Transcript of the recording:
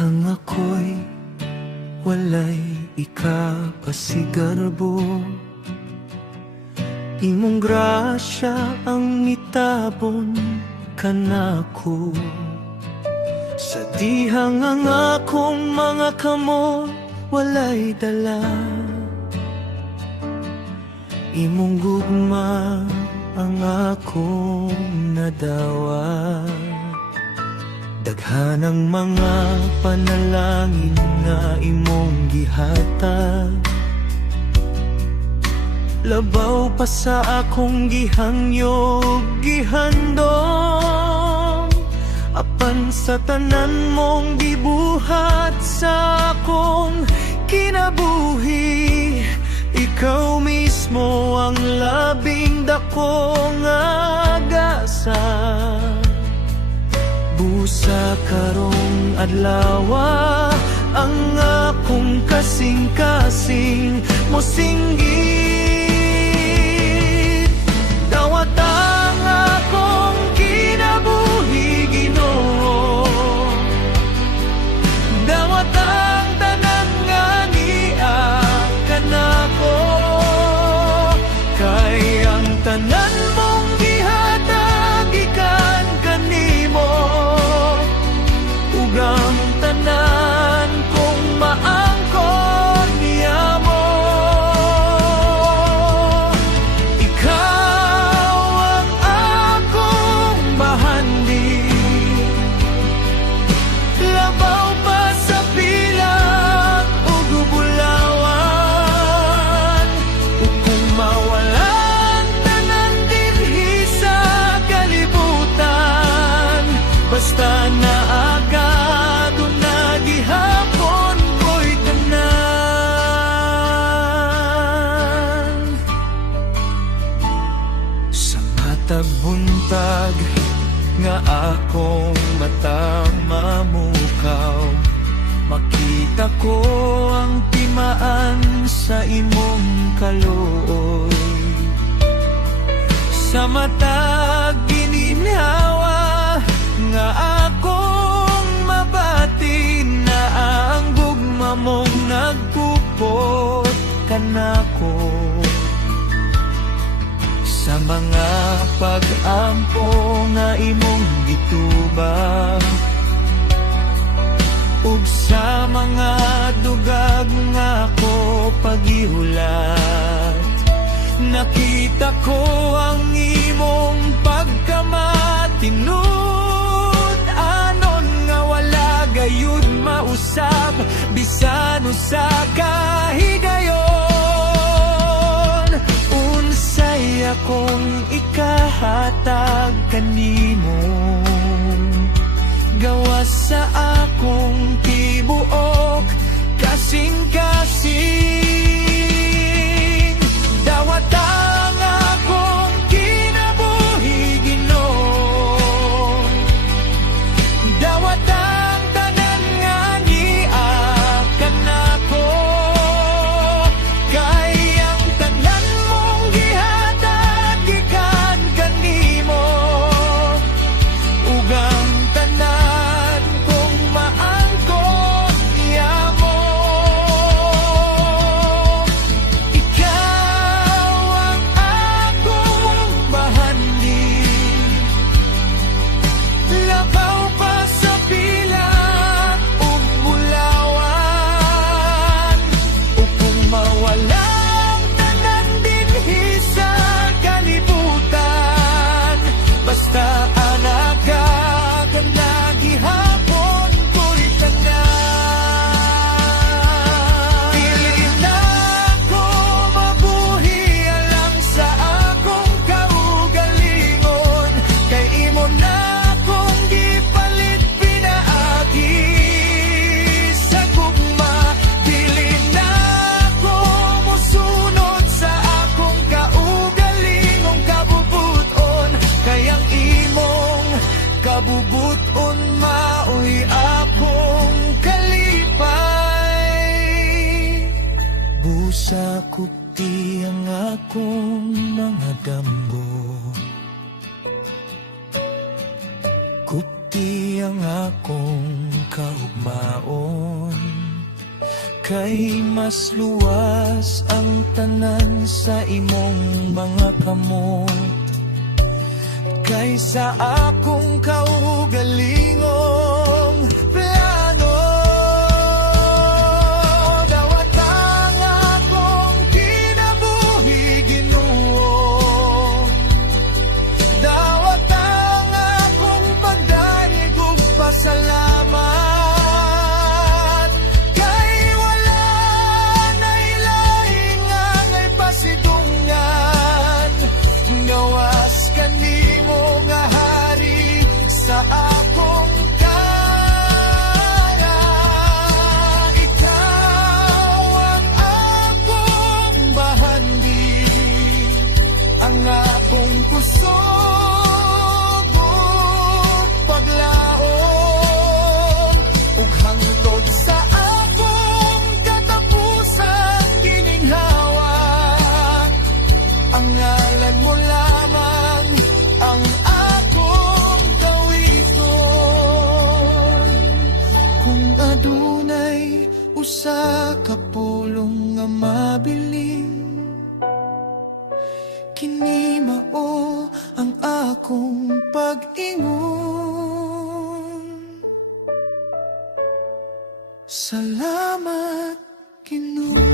Dihang ako'y walay ikapasigarbo, imong grasya ang nitabon kanako. Sa dihang ang akong mga kamot walay dala, imong gugma ang akong nadawa. Daghanang mga panalangin nga imong gihatag, labaw pa sa akong gihangyo gihandom. Apan sa tanan mong gibuhat sa akong kinabuhi, ikaw mismo ang labing dakong agasa. Busa karong adlaw ang akong kasing-kasing mo singgit. Dawat ang akong kinabuhi, Ginoo. Dawat ang tanan nga niakan ako, kay ang tanan mong gihatag ikan kanimo. Ugang tanan kong maangkon niya mo. Ikaw ang akong bahandi, labaw pa sa pilang ug bulawan. Kung mawalan tanan dinhi sa kalibutan, basta na buntag nga akong mata mamukaw, makita ko ang timaan sa imong kaluoy. Sa matag gininhawa nga akong mabati, na ang gugma mong nagpupot kanako. Sa mga pag-ampo nga imong gitubang, ug sa mga dugag nga ako paghihulat, nakita ko ang imong pagkamatinud. Anon nga wala gayud mausab bisan usa ka higayon. Unsay akong ikahatag kanimo, gawas sa akong tibuok kasing-kasing. Dawat ang akong kinabuhi, Ginoo. Dawat ang tanan nga niakan ako, kay ang tanan mong gihatag gikan kanimo. Ugang tanan kong maangkon niya mo. Ikaw ang akong bahandi, labaw pa sa pilang ug bulawan. Kung mawalang tanan dinhi sa kalibutan, basta anak ka ganda gihapon ko'y tanan. Dili na ko mabuhi alang sa akong kaugalingon, kay imo na akong gipalit pinaagi sa gugma. Dili na ko musunod sa akong kaugalingong kabubuton, kay ang imong kabubuton maoy akong kalipay. Busa kupti ang akong mga damgo, kupti ang akong kaugma. maon. Kay mas luwas ang tanan sa imong mga kamot kaysa akong kaugalingong plano. Dawat ang akong kinabuhi, Ginoo. Dawat ang akong pagdanig ug pasalamat. Kay wala na'y laing angay pasidungan. Gawas kanimo nga hari sa akong kaya. Ikaw ang akong bahandi, ang akong kusog ug paglaom, ug hangtod sa akong katapusan gininhawa. Ang ngalan mo lamang ang akong kawiton. Kung adunay usa ka pulong nga mabiling, kini mao ang akong pag-ingon. Salamat, Ginoo.